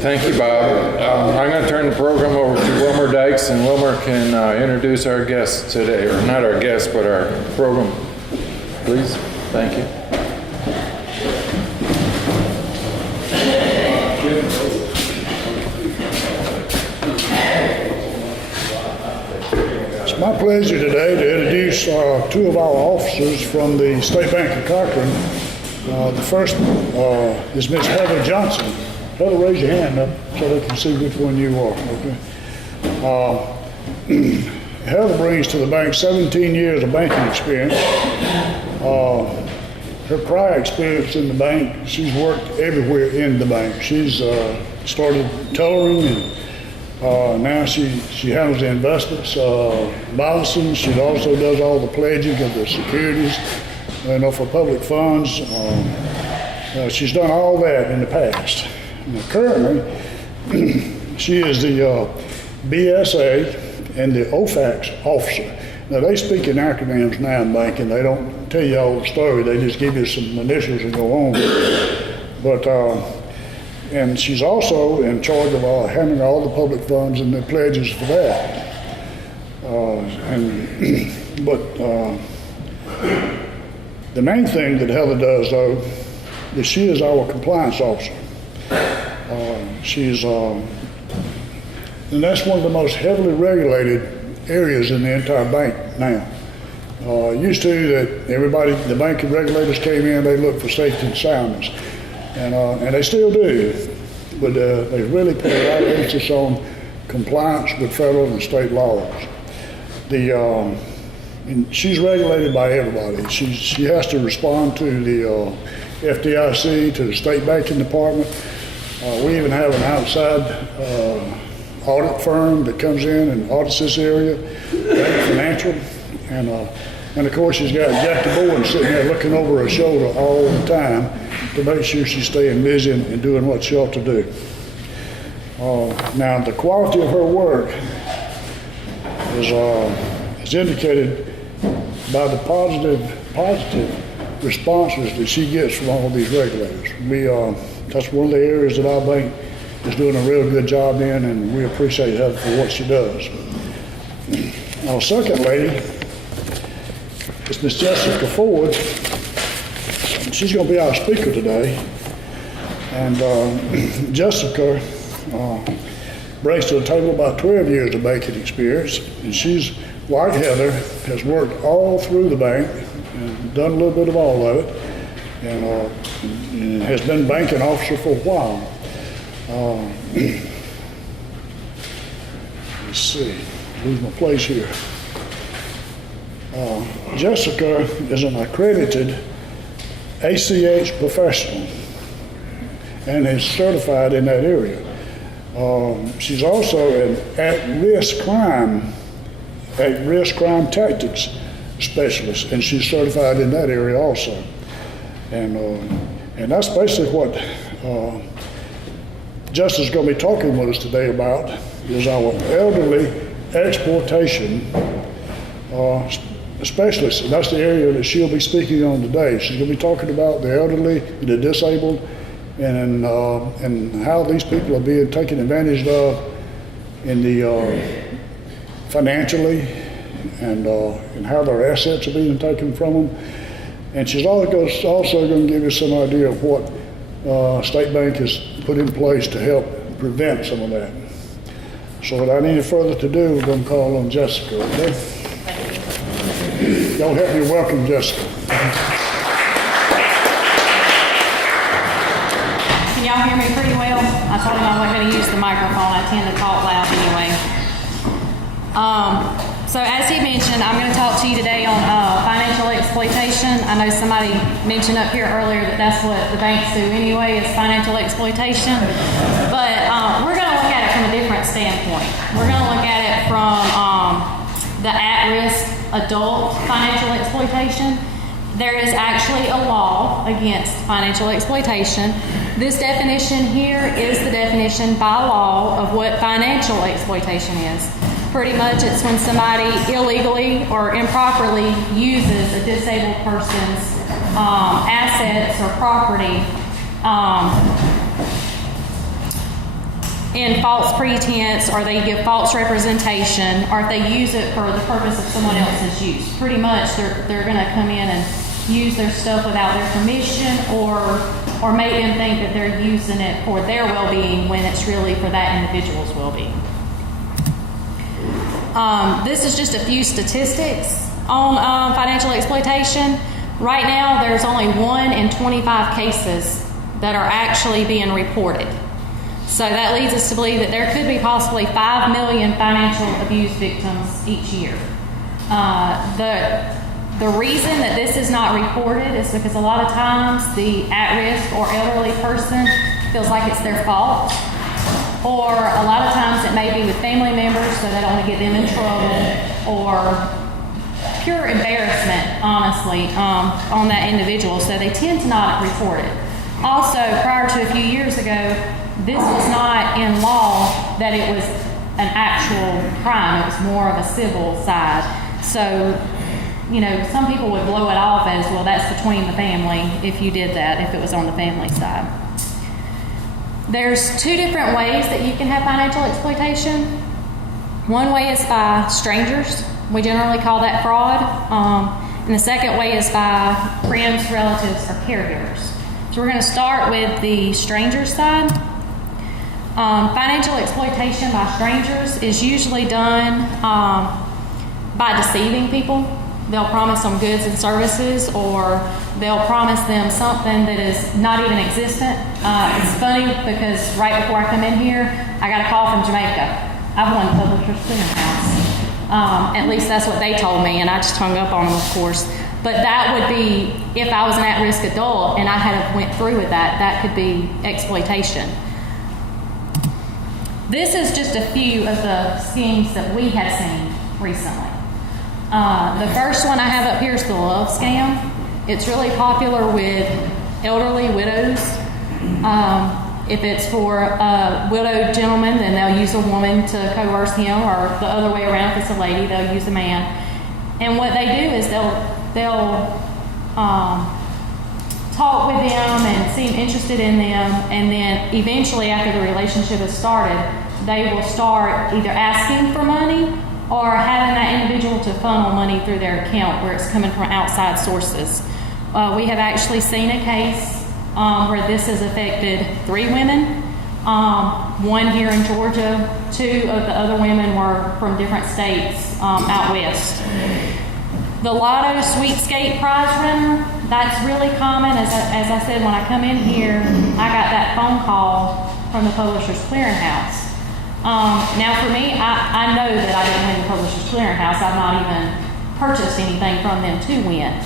Thank you, Bob. I'm going to turn the program over to Wilmer Dykes, and Wilmer can introduce our guests today, or not our guests, but our program. Please. Thank you. It's my pleasure today to introduce two of our officers from the State Bank of Cochran. The first is Miss Heather Johnson. Heather, raise your hand up so they can see which one you are. Okay. Heather brings to the bank 17 years of banking experience. Her prior experience in the bank, she's worked everywhere in the bank. She's started tellering, and now she handles the investments, balancing. She also does all the pledging of the securities, for public funds. She's done all that in the past. Now, currently, she is the BSA and the OFAX officer. Now, they speak in acronyms now in banking. They don't tell you all the story. They just give you some initials and go on. But, and she's also in charge of handling all the public funds and the pledges for that. The main thing that Heather does, though, is she is our compliance officer. And that's one of the most heavily regulated areas in the entire bank now. Used to that everybody, the banking regulators came in, they looked for safety and soundness, and they still do, but they really put a lot of emphasis on compliance with federal and state laws. And she's regulated by everybody. She has to respond to the FDIC, to the state banking department. We even have an outside audit firm that comes in and audits this area, Bank Financial, and of course she's got Jackie Bowen sitting there looking over her shoulder all the time to make sure she's staying busy and doing what she ought to do. Now the quality of her work is indicated by the positive responses that she gets from all these regulators. That's one of the areas that our bank is doing a real good job in, and we appreciate her for what she does. Our second lady is Miss Jessica Ford. She's going to be our speaker today. And Jessica brings to the table about 12 years of banking experience, and she's, like Heather, has worked all through the bank and done a little bit of all of it, and has been banking officer for a while. Let's see, lose my place here. Jessica is an accredited ACH professional and is certified in that area. She's also an at-risk crime tactics specialist, and she's certified in that area also. And that's basically what Justice is going to be talking with us today about, is our elderly exploitation specialist. And that's the area that she'll be speaking on today. She's going to be talking about the elderly, the disabled, and how these people are being taken advantage of in the financially, and how their assets are being taken from them. And she's also going to give you some idea of what State Bank has put in place to help prevent some of that. So without any further to do, we're going to call on Jessica, okay? Y'all help me welcome Jessica. Can y'all hear me pretty well? I told you I wasn't going to use the microphone. I tend to talk loud anyway. So as he mentioned, I'm going to talk to you today on financial exploitation. I know somebody mentioned up here earlier that that's what the banks do anyway, is financial exploitation. But we're going to look at it from a different standpoint. We're going to look at it from the at-risk adult financial exploitation. There is actually a law against financial exploitation. This definition here is the definition by law of what financial exploitation is. Pretty much it's when somebody illegally or improperly uses a disabled person's assets or property in false pretense, or they give false representation, or if they use it for the purpose of someone else's use. Pretty much they're going to come in and use their stuff without their permission, or make them think that they're using it for their well-being when it's really for that individual's well-being. This is just a few statistics on financial exploitation. Right now, there's only 1 in 25 cases that are actually being reported. So that leads us to believe that there could be possibly 5 million financial abuse victims each year. The reason that this is not reported is because a lot of times the at-risk or elderly person feels like it's their fault. Or a lot of times it may be with family members, so they don't want to get them in trouble, or pure embarrassment, honestly, on that individual. So they tend to not report it. Also, prior to a few years ago, this was not in law that it was an actual crime. It was more of a civil side. So, you know, some people would blow it off as, well, that's between the family if you did that, if it was on the family side. There's 2 different ways that you can have financial exploitation. One way is by strangers. We generally call that fraud. And the second way is by friends, relatives, or caregivers. So we're going to start with the stranger side. Financial exploitation by strangers is usually done by deceiving people. They'll promise them goods and services, or they'll promise them something that is not even existent. It's funny because right before I come in here, I got a call from Jamaica. I've won the Publishers Clearinghouse. At least that's what they told me, and I just hung up on them, of course. But that would be, if I was an at-risk adult and I had went through with that, that could be exploitation. This is just a few of the schemes that we have seen recently. The first one I have up here is the love scam. It's really popular with elderly widows. If it's for a widowed gentleman, then they'll use a woman to coerce him, or the other way around, if it's a lady, they'll use a man. And what they do is they'll talk with them and seem interested in them, and then eventually, after the relationship is started, they will start either asking for money or having that individual to funnel money through their account where it's coming from outside sources. We have actually seen a case where this has affected 3 women, 1 here in Georgia, 2 of the other women were from different states out west. The Lotto Sweepskate prize winner, that's really common. As I said, when I come in here, I got that phone call from the Publishers Clearinghouse. Now for me, I know that I didn't win the Publishers Clearinghouse. I've not even purchased anything from them to win.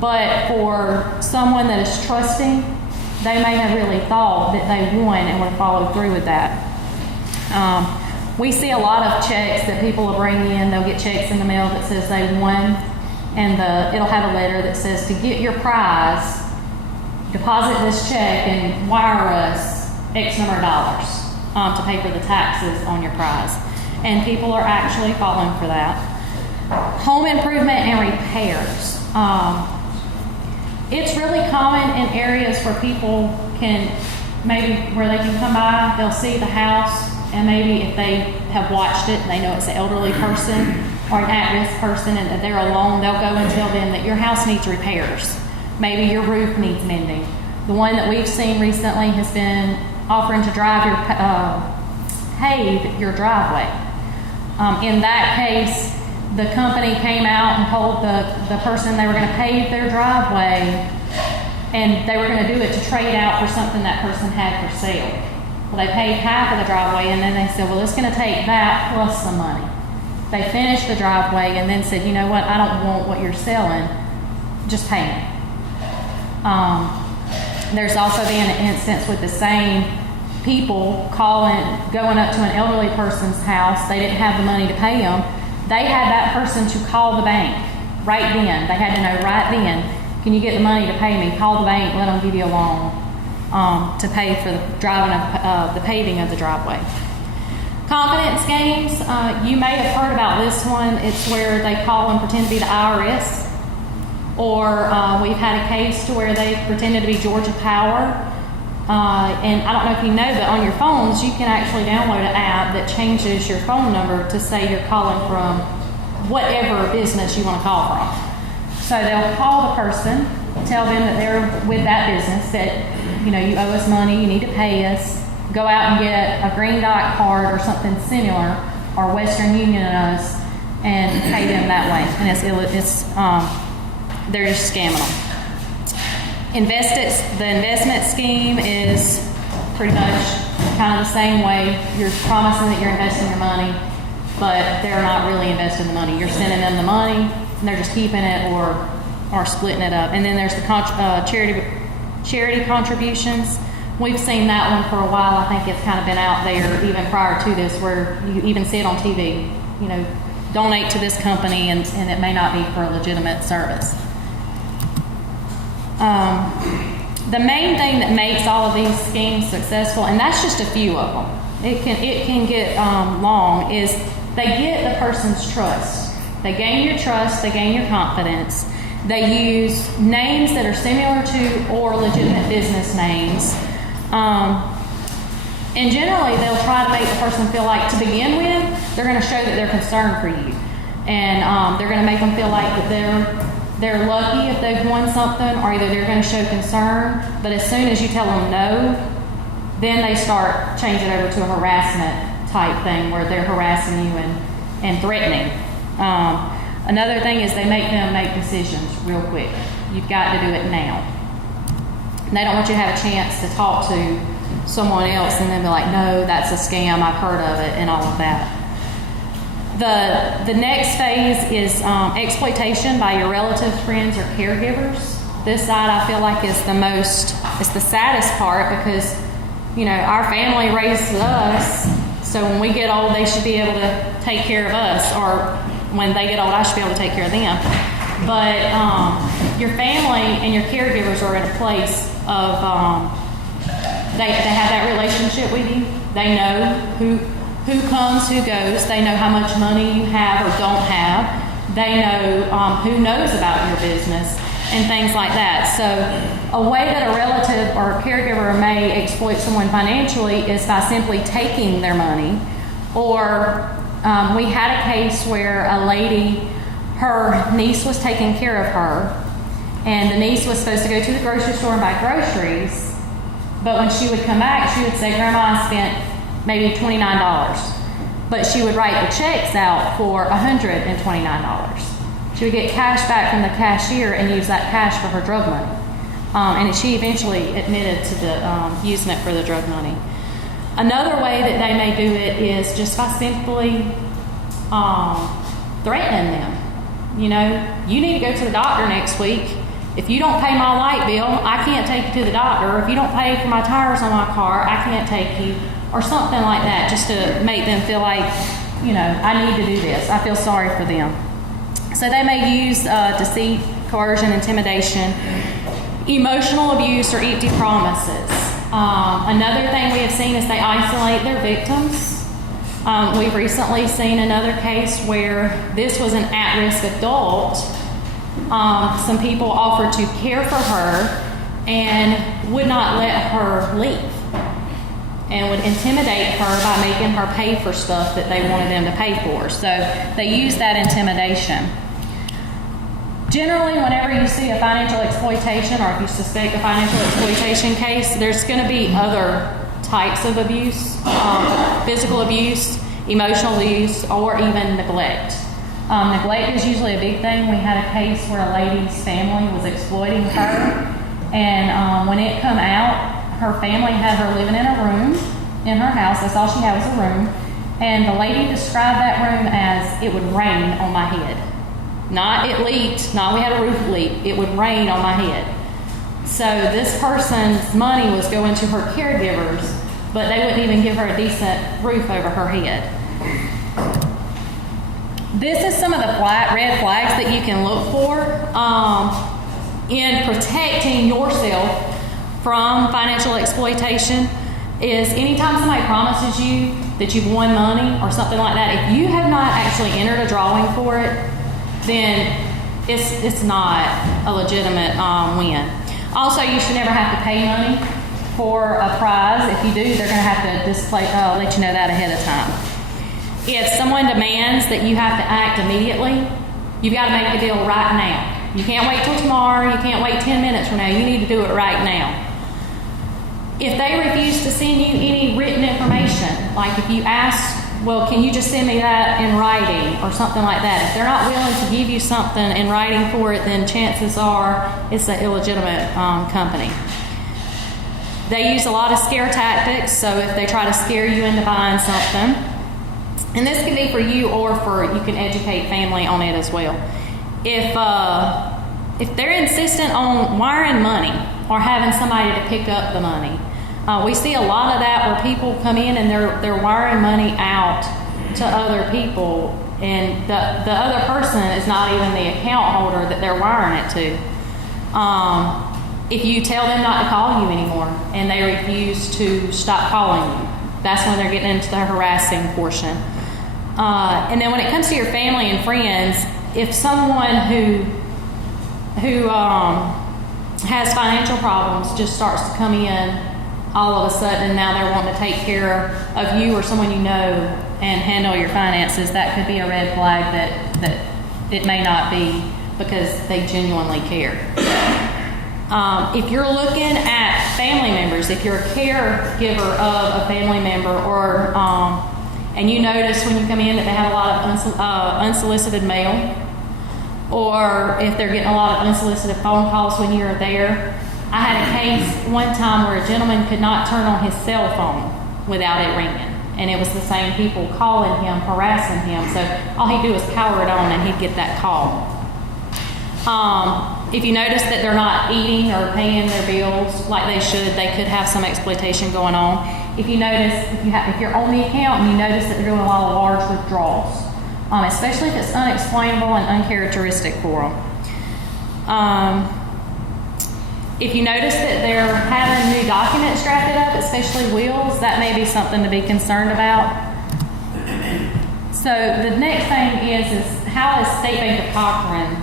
But for someone that is trusting, they may have really thought that they won and would follow through with that. We see a lot of checks that people will bring in. They'll get checks in the mail that says they won, and it'll have a letter that says, to get your prize, deposit this check and wire us X number of dollars to pay for the taxes on your prize. And people are actually falling for that. Home improvement and repairs. It's really common in areas where people can, maybe where they can come by, they'll see the house, and maybe if they have watched it and they know it's an elderly person or an at-risk person and that they're alone, they'll go and tell them that your house needs repairs. Maybe your roof needs mending. The one that we've seen recently has been offering to pave your driveway. In that case, the company came out and told the person they were going to pave their driveway, and they were going to do it to trade out for something that person had for sale. Well, they paid half of the driveway, and then they said, well, it's going to take that plus some money. They finished the driveway and then said, you know what, I don't want what you're selling, just pay me. There's also been an instance with the same people going up to an elderly person's house. They didn't have the money to pay them. They had that person to call the bank right then. They had to know right then, can you get the money to pay me? Call the bank, let them give you a loan to pay for the paving of the driveway. Confidence games, you may have heard about this one. It's where they call and pretend to be the IRS. Or we've had a case to where they pretended to be Georgia Power And I don't know if you know, but on your phones, you can actually download an app that changes your phone number to say you're calling from whatever business you want to call from. So they'll call the person, tell them that they're with that business, that, you know, you owe us money, you need to pay us, go out and get a Green Dot card or something similar, or Western Union us, and pay them that way. And they're just scamming them. The investment scheme is pretty much kind of the same way. You're promising that you're investing your money, but they're not really investing the money. You're sending them the money, and they're just keeping it or splitting it up. And then there's the charity contributions. We've seen that one for a while. I think it's kind of been out there even prior to this, where you even see it on TV. You know, donate to this company, and it may not be for a legitimate service. The main thing that makes all of these schemes successful, and that's just a few of them, it can get long, is they get the person's trust. They gain your trust, they gain your confidence. They use names that are similar to or legitimate business names. And generally, they'll try to make the person feel like, to begin with, they're going to show that they're concerned for you. And they're going to make them feel like that they're lucky if they've won something, or either they're going to show concern. But as soon as you tell them no, then they start changing over to a harassment type thing where they're harassing you and threatening. Another thing is they make them make decisions real quick. You've got to do it now. And they don't want you to have a chance to talk to someone else and then be like, no, that's a scam, I've heard of it, and all of that. The next phase is exploitation by your relatives, friends, or caregivers. This side I feel like is it's the saddest part, because, you know, our family raised us, so when we get old, they should be able to take care of us, or when they get old, I should be able to take care of them. But your family and your caregivers are in a place of, they have that relationship with you. They know who comes, who goes. They know how much money you have or don't have. They know who knows about your business and things like that. So a way that a relative or a caregiver may exploit someone financially is by simply taking their money. Or we had a case where a lady, her niece was taking care of her, and the niece was supposed to go to the grocery store and buy groceries, but when she would come back, she would say, Grandma, I spent maybe $29. But she would write the checks out for $129. She would get cash back from the cashier and use that cash for her drug money. And she eventually admitted to using it for the drug money. Another way that they may do it is just by simply threatening them. You know, you need to go to the doctor next week. If you don't pay my light bill, I can't take you to the doctor. If you don't pay for my tires on my car, I can't take you. Or something like that, just to make them feel like, you know, I need to do this. I feel sorry for them. So they may use deceit, coercion, intimidation, emotional abuse, or empty promises. Another thing we have seen is they isolate their victims. We've recently seen another case where this was an at-risk adult. Some people offered to care for her and would not let her leave, and would intimidate her by making her pay for stuff that they wanted them to pay for. So they use that intimidation. Generally, whenever you see a financial exploitation, or if you suspect a financial exploitation case, there's going to be other types of abuse, physical abuse, emotional abuse, or even neglect. Neglect is usually a big thing. We had a case where a lady's family was exploiting her, and when it come out, her family had her living in a room in her house. That's all she had was a room. And the lady described that room as it would rain on my head. Not it leaked, not we had a roof leak. It would rain on my head. So this person's money was going to her caregivers, but they wouldn't even give her a decent roof over her head. This is some of the red flags that you can look for in protecting yourself from financial exploitation. Is anytime somebody promises you that you've won money or something like that, if you have not actually entered a drawing for it, then it's not a legitimate win. Also, you should never have to pay money for a prize. If you do, they're going to have to let you know that ahead of time. If someone demands that you have to act immediately, you've got to make the deal right now. You can't wait till tomorrow. You can't wait 10 minutes from now. You need to do it right now. If they refuse to send you any written information, like if you ask, well, can you just send me that in writing or something like that? If they're not willing to give you something in writing for it, then chances are it's an illegitimate company. They use a lot of scare tactics, so if they try to scare you into buying something, and this can be for you or you can educate family on it as well. If they're insistent on wiring money or having somebody to pick up the money, we see a lot of that where people come in and they're wiring money out to other people, and the other person is not even the account holder that they're wiring it to. If you tell them not to call you anymore and they refuse to stop calling you, that's when they're getting into the harassing portion. And then when it comes to your family and friends, if someone who has financial problems just starts to come in all of a sudden, and now they're wanting to take care of you or someone you know and handle your finances, that could be a red flag that it may not be because they genuinely care. If you're looking at family members, if you're a caregiver of a family member, or and you notice when you come in that they have a lot of unsolicited mail, or if they're getting a lot of unsolicited phone calls when you're there. I had a case one time where a gentleman could not turn on his cell phone without it ringing, and it was the same people calling him, harassing him, so all he'd do was power it on and he'd get that call. If you notice that they're not eating or paying their bills like they should, they could have some exploitation going on. If you notice, if you're on the account and you notice that they're doing a lot of large withdrawals, especially if it's unexplainable and uncharacteristic for them. If you notice that they're having new documents drafted up, especially wills, that may be something to be concerned about. So the next thing is how is State Bank of Cochran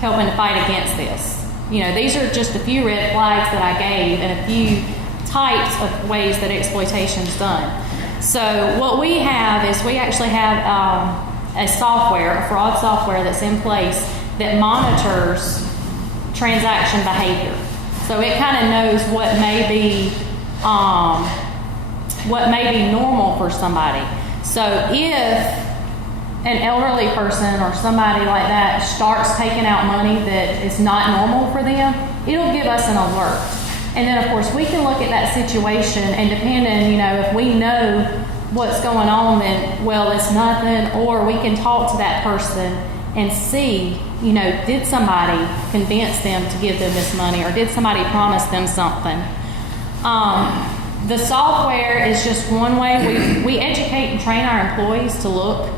helping to fight against this? These are just a few red flags that I gave and a few types of ways that exploitation is done. So what we have is we actually have a fraud software that's in place that monitors transaction behavior. So it kind of knows what may be normal for somebody. So if an elderly person or somebody like that starts taking out money that is not normal for them, it'll give us an alert. And then of course we can look at that situation, and depending, if we know what's going on, then well, it's nothing, or we can talk to that person and see, did somebody convince them to give them this money, or did somebody promise them something? The software is just one way. We educate and train our employees to look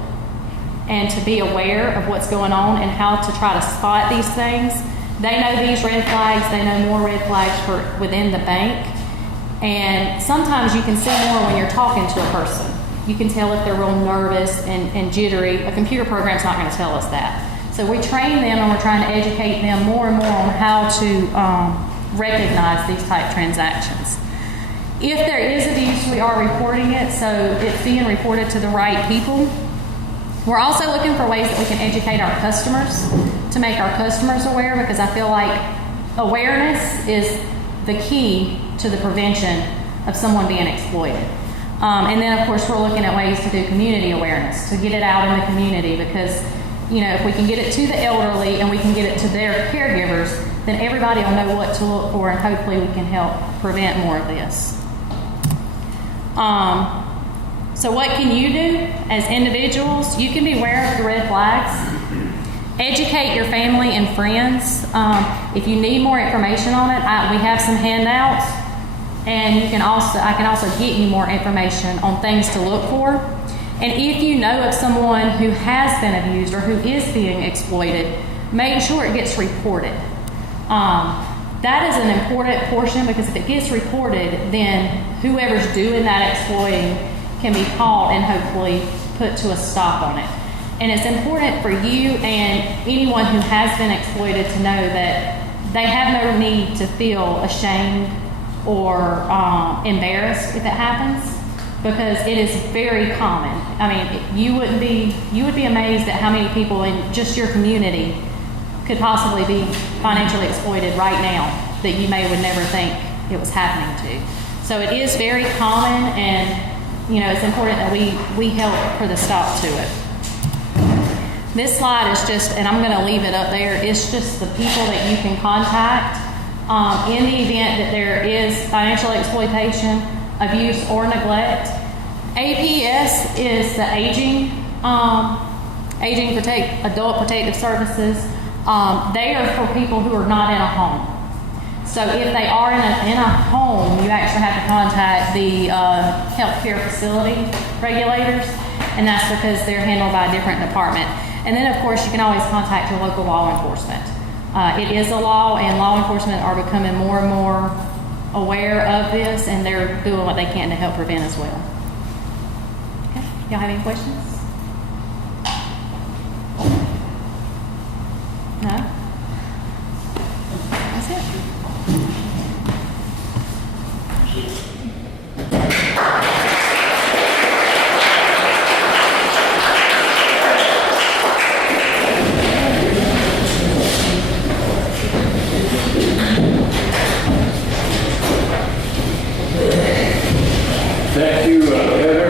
and to be aware of what's going on and how to try to spot these things. They know these red flags. They know more red flags within the bank. And sometimes you can see more when you're talking to a person. You can tell if they're real nervous and jittery. A computer program's not going to tell us that. So we train them, and we're trying to educate them more and more on how to recognize these type transactions. If there is abuse, we are reporting it, so it's being reported to the right people. We're also looking for ways that we can educate our customers to make our customers aware, because I feel like awareness is the key to the prevention of someone being exploited. And then, of course, we're looking at ways to do community awareness, to get it out in the community, because, if we can get it to the elderly and we can get it to their caregivers, then everybody will know what to look for, and hopefully we can help prevent more of this. So what can you do as individuals? You can be aware of the red flags. Educate your family and friends. If you need more information on it, we have some handouts, and I can also get you more information on things to look for. And if you know of someone who has been abused or who is being exploited, make sure it gets reported. That is an important portion, because if it gets reported, then whoever's doing that exploiting can be caught and hopefully put to a stop on it. And it's important for you and anyone who has been exploited to know that they have no need to feel ashamed or embarrassed if it happens, because it is very common. I mean, you would be amazed at how many people in just your community could possibly be financially exploited right now that you would never think it was happening to. So it is very common, and it's important that we help put a stop to it. This slide is just, and I'm going to leave it up there, it's just the people that you can contact in the event that there is financial exploitation, abuse, or neglect. APS is the Adult Protective Services. They are for people who are not in a home. So if they are in a home, you actually have to contact the healthcare facility regulators, and that's because they're handled by a different department. And then, of course, you can always contact your local law enforcement. It is a law, and law enforcement are becoming more and more aware of this, and they're doing what they can to help prevent as well. Okay, y'all have any questions? No? That's it. Thank you, Heather.